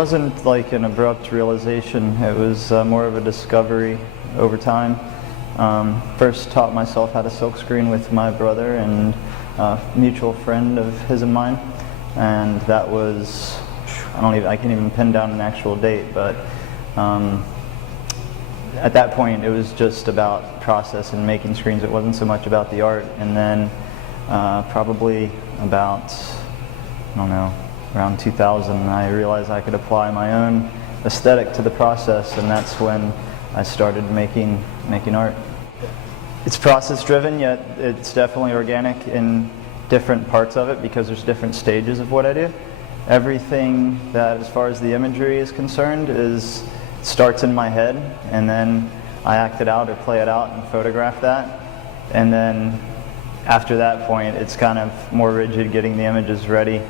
wasn't like an abrupt realization. It was more of a discovery over time. First taught myself how to silkscreen with my brother and a mutual friend of his and mine, and that was, I can't even pin down an actual date, but at that point it was just about process and making screens. It wasn't so much about the art. And then probably about, I don't know, around 2000, I realized I could apply my own aesthetic to the process, and that's when I started making art. It's process driven, yet it's definitely organic in different parts of it because there's different stages of what I do. Everything that, as far as the imagery is concerned, starts in my head, and then I act it out or play it out and photograph that. And then after that point, it's kind of more rigid, getting the images ready,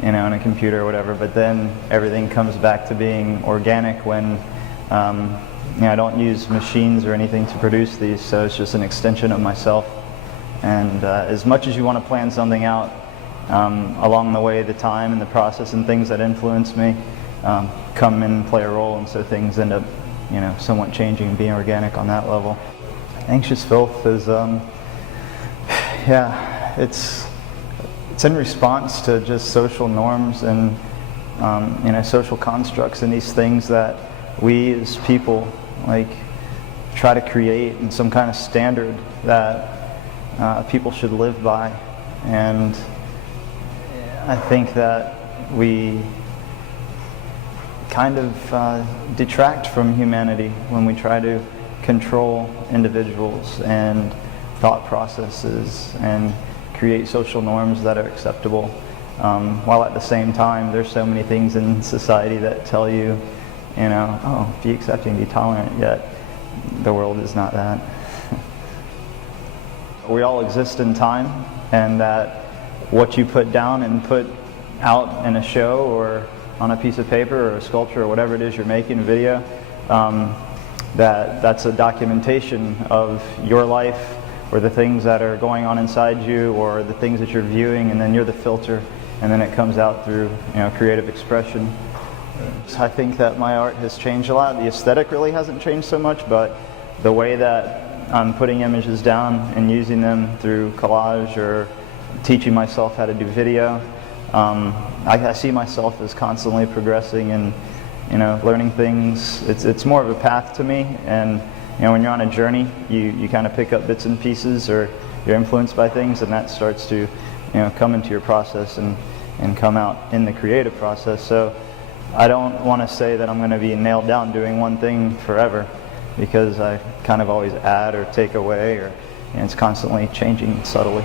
in a computer or whatever. But then everything comes back to being organic when I don't use machines or anything to produce these, so it's just an extension of myself. And as much as you want to plan something out, along the way, the time and the process and things that influence me come in and play a role, and so things end up, somewhat changing and being organic on that level. Anxious Filth is, it's in response to just social norms and social constructs and these things that we as people try to create in some kind of standard that people should live by. And I think that we kind of detract from humanity when we try to control individuals and thought processes and create social norms that are acceptable, while at the same time there's so many things in society that tell you, oh, be accepting, be tolerant, yet the world is not that. We all exist in time, and that what you put down and put out in a show or on a piece of paper or a sculpture or whatever it is you're making, a video, that's a documentation of your life, or the things that are going on inside you, or the things that you're viewing, and then you're the filter, and then it comes out through creative expression. So I think that my art has changed a lot. The aesthetic really hasn't changed so much, but the way that I'm putting images down and using them through collage or teaching myself how to do video, I see myself as constantly progressing and learning things. It's more of a path to me, and when you're on a journey, you kind of pick up bits and pieces, or you're influenced by things, and that starts to come into your process and come out in the creative process. So I don't want to say that I'm going to be nailed down doing one thing forever, because I kind of always add or take away, or it's constantly changing subtly.